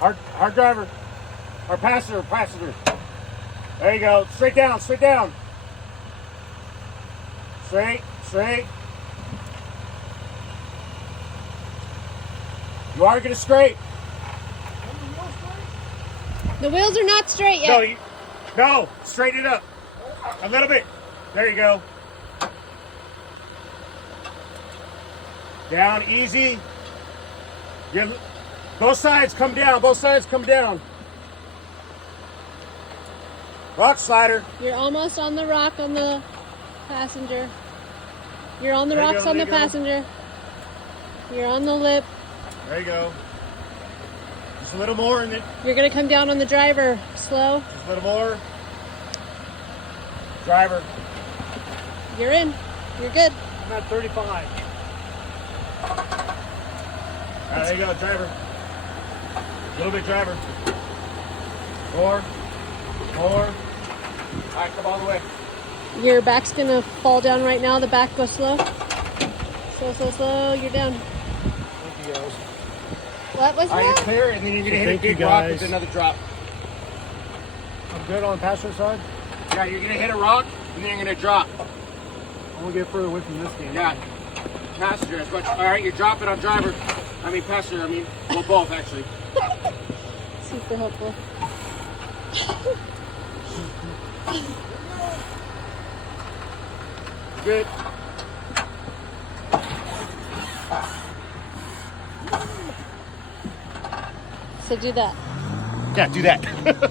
Our driver. Our passenger. There you go. Straight down. Straight. You are going to straight. The wheels are not straight yet. No, straighten it up. A little bit. There you go. Down, easy. Both sides come down. Rock slider. You're almost on the rock on the passenger. You're on the rocks on the passenger. You're on the lip. There you go. Just a little more and then You're gonna come down on the driver. Slow. just a little more. Driver. You're in. You're good. I'm at 35. There you go, driver. A little bit, driver. More. All right, come all the way. Your back's gonna fall down right now. The back goes slow. Slow. You're down. Thank you, guys. What was All right, it's that? clear, and then you're gonna hit a Thank you, big rock with guys. another drop. I'm good on the passenger side. Yeah, you're gonna hit a rock, and then you're gonna drop. I want to get further away from this game. Yeah, passenger as much. All right, you're dropping on driver. I mean passenger. Well, both actually. Super helpful. Good. So do that. Yeah, do that.